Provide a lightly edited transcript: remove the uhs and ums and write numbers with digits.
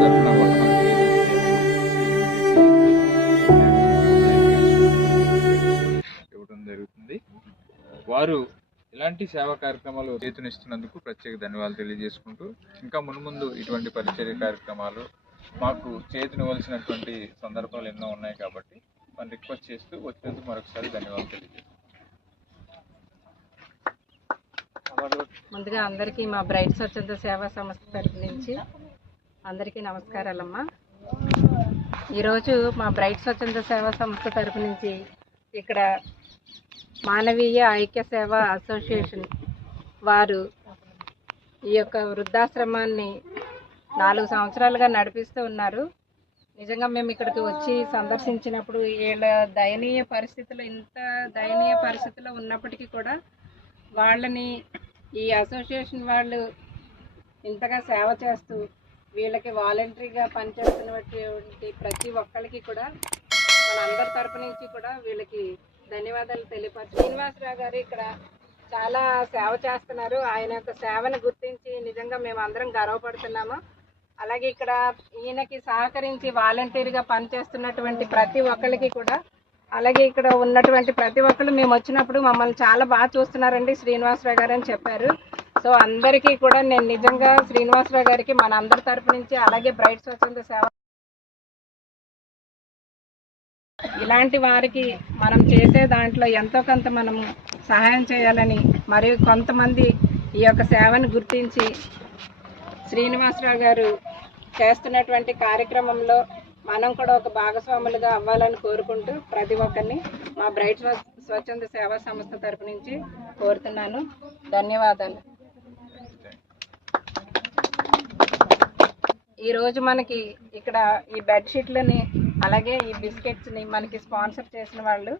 తరఫున ఒక మనకి ఇవ్వడం జరుగుతుంది. వారు ఇలాంటి సేవా కార్యక్రమాలు చేతునిస్తున్నందుకు ప్రత్యేక ధన్యవాదాలు తెలియజేసుకుంటూ, ఇంకా మున్ముందు ఇటువంటి పరిచర్య కార్యక్రమాలు మాకు చేతునివ్వాల్సినటువంటి సందర్భాలు ఎన్నో ఉన్నాయి కాబట్టి మనం రిక్వెస్ట్ చేస్తూ వచ్చినందుకు మరొకసారి ధన్యవాదాలు తెలియజేస్తాం. ముందుగా అందరికీ మా బ్రైట్ స్వచ్ఛంద సేవా సంస్థ తరపు నుంచి అందరికీ నమస్కారాలమ్మా. ఈరోజు మా బ్రైట్ స్వచ్ఛంద సేవా సంస్థ తరపు నుంచి ఇక్కడ మానవీయ ఐక్య సేవా అసోసియేషన్ వారు ఈ యొక్క వృద్ధాశ్రమాన్ని 4 సంవత్సరాలుగా నడిపిస్తూ ఉన్నారు. నిజంగా మేము ఇక్కడికి వచ్చి సందర్శించినప్పుడు వీళ్ళ ఇంత దయనీయ పరిస్థితిలో ఉన్నప్పటికీ కూడా వాళ్ళని ఈ అసోసియేషన్ వాళ్ళు ఇంతగా సేవ చేస్తూ వీళ్ళకి వాలంటరీగా పనిచేస్తున్నటువంటి ప్రతి ఒక్కరికి కూడా మన అందరి తరపు నుంచి కూడా వీళ్ళకి ధన్యవాదాలు తెలియపరచు. శ్రీనివాసరావు గారు ఇక్కడ చాలా సేవ చేస్తున్నారు. ఆయన యొక్క సేవను గుర్తించి నిజంగా మేము అందరం గర్వపడుతున్నాము. అలాగే ఇక్కడ ఈయనకి సహకరించి వాలంటీర్గా పనిచేస్తున్నటువంటి ప్రతి ఒక్కరికి కూడా, అలాగే ఇక్కడ ఉన్నటువంటి ప్రతి ఒక్కరు మేము వచ్చినప్పుడు మమ్మల్ని చాలా బాగా చూస్తున్నారండి శ్రీనివాసరావు గారు అని చెప్పారు. సో అందరికీ కూడా నేను నిజంగా శ్రీనివాసరావు గారికి మన అందరి తరపు నుంచి, అలాగే బ్రైట్ స్వచ్ఛంద సేవ ఇలాంటి వారికి మనం చేసే దాంట్లో ఎంతో కొంత మనం సహాయం చేయాలని, మరియు కొంతమంది ఈ యొక్క సేవను గుర్తించి శ్రీనివాసరావు గారు చేస్తున్నటువంటి కార్యక్రమంలో మనం కూడా ఒక భాగస్వాములుగా అవ్వాలని కోరుకుంటూ ప్రతి ఒక్కరిని మా బ్రైట్ స్వచ్ఛంద సేవా సంస్థ తరపు నుంచి కోరుతున్నాను. ధన్యవాదాలు. ఈరోజు మనకి ఇక్కడ ఈ బెడ్షీట్లని అలాగే ఈ బిస్కెట్స్ని మనకి స్పాన్సర్ చేసిన వాళ్ళు